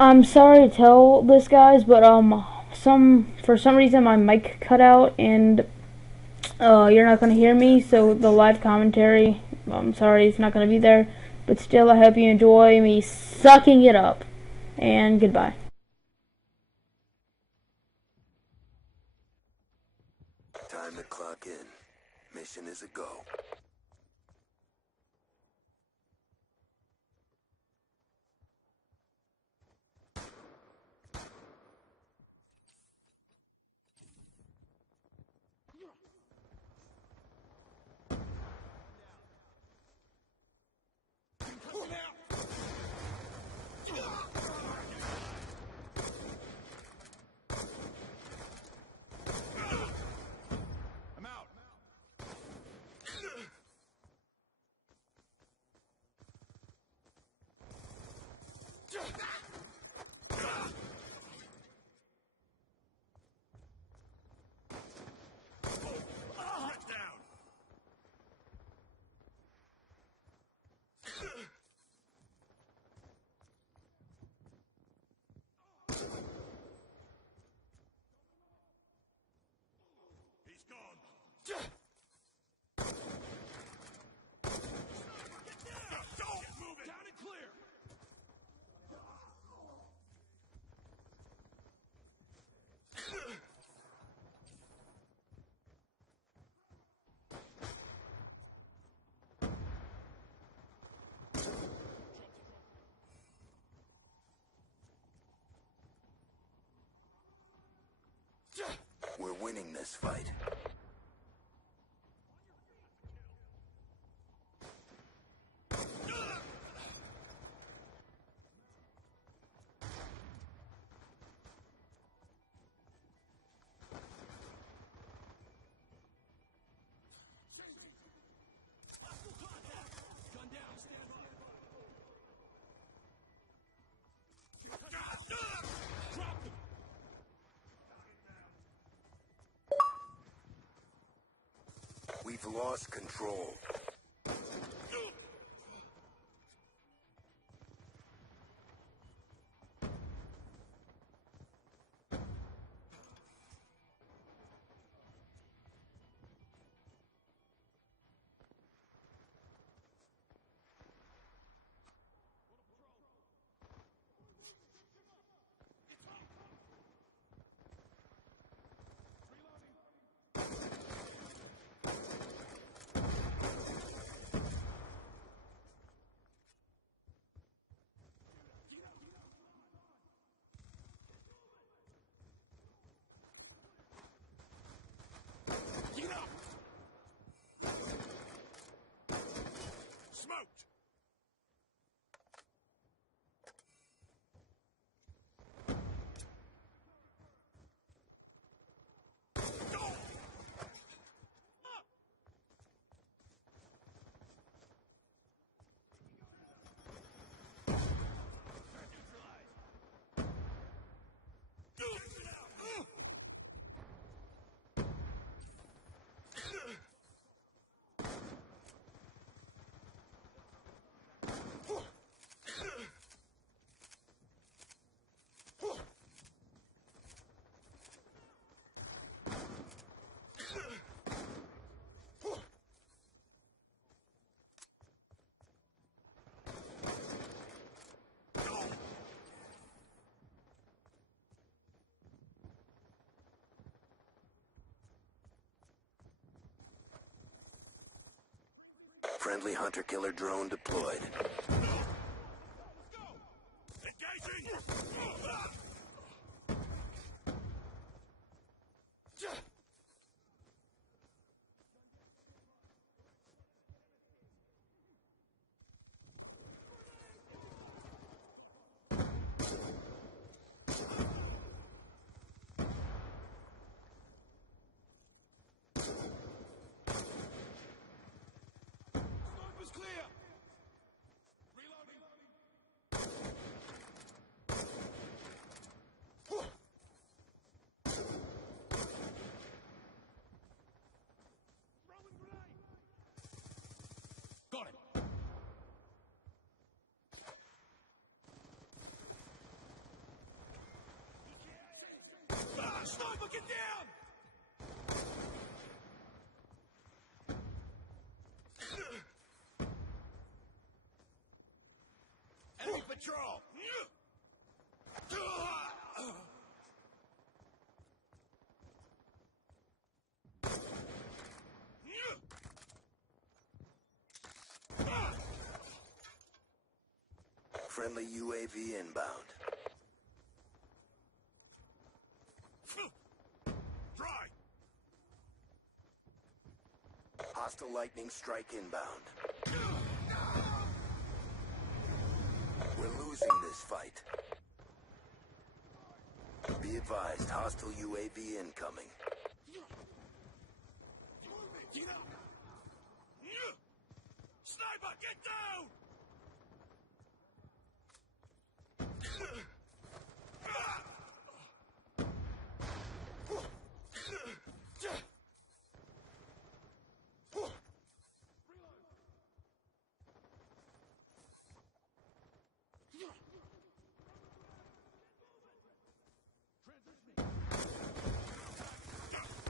I'm sorry to tell this, guys, but for some reason my mic cut out, and you're not gonna hear me. So the live commentary, I'm sorry, it's not gonna be there. But still, I hope you enjoy me sucking it up. And goodbye. Time to clock in. Mission is a go. I'm out. Get down. He's gone. Don't move it. Down and clear. We're winning this fight. Gun down. Stand by. Drop him. We've lost control. Get up. Smoked. Go. Up. Friendly hunter-killer drone deployed. Engaging! Sniper's clear! Reloading! Get down! Enemy patrol! Friendly UAV inbound. Dry! Hostile lightning strike inbound. We're losing this fight. Be advised, hostile UAV incoming. Sniper, get down!